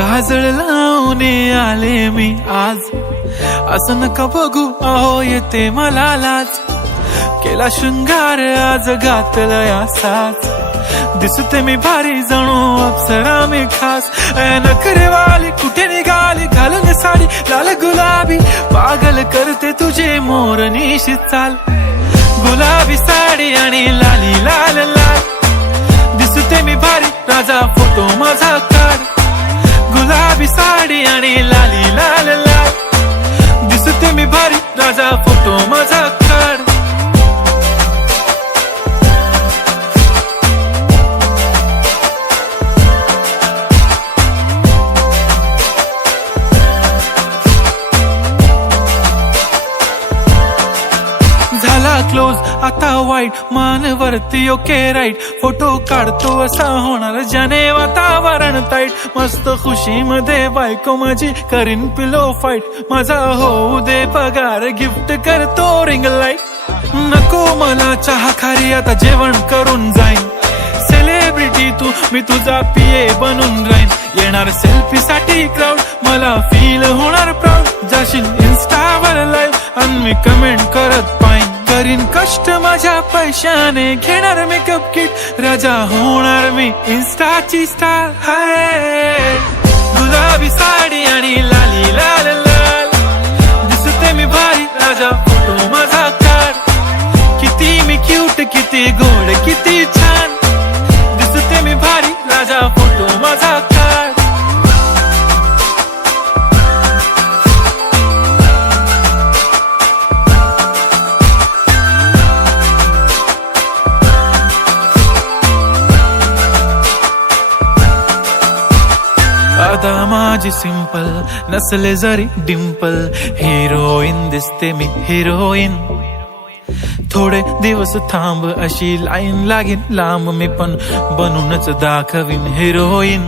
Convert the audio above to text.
काजळ लावून आले मी आज, असं नका बघू अहो येते मला लाज. केला शृंगार आज घातलाय असाच, दिसते मी भारी जणू अप्सरा मी खास. नखरेवाली कुठे निघाली घालून साडी लाल गुलाबी, पागल करते तुझे मोरनीशी चाल. गुलाबी साडी आणि लाली लाल लाल, दिसते मी भारी राजा फोटो माझा काढ. गुलाबी साडी आणि लाली लाल लाल, दिसते मी भारी राजा फोटो माझा काढ. झाला क्लोज आता वाईट, मान वरती ओके राईट. फोटो काढतो असा होणार ज्याने वातावरण ताईट. मस्त खुशी मध्ये बायको माझी करीन पिलो फाईट. माझा होऊ दे पगार गिफ्ट करतो रिंग लाईट. नको मला चहा खारी आता जेवण करून जाईन. सेलिब्रिटी तू मी तुझा पिये बनून राहीन. येणार सेल्फी साठी क्राऊड मला फील होणार प्राऊड. जाशील इन्स्टावर लाईव्ह आणि मी कमेंट करत पाईन. करीन कष्ट माझ्या पैशाने घेणार मेकअप किट. राजा होणार मी इन्स्टाची स्टार. हाय गुलाबी साडी आणि लाली लाल लाल, दिसते मी भारी राजा फोटो माझा काढ. किती मी क्यूट किती गोड किती छान, दिसते मी भारी राजा फोटो माझा काढ. आता माझी सिंपल नसले जरी डिंपल, हिरोईन दिसते मी हिरोईन. थोडे दिवस थांब अशी लाईन लागेल लांब, मी पण बनूनच दाखवीन हिरोईन.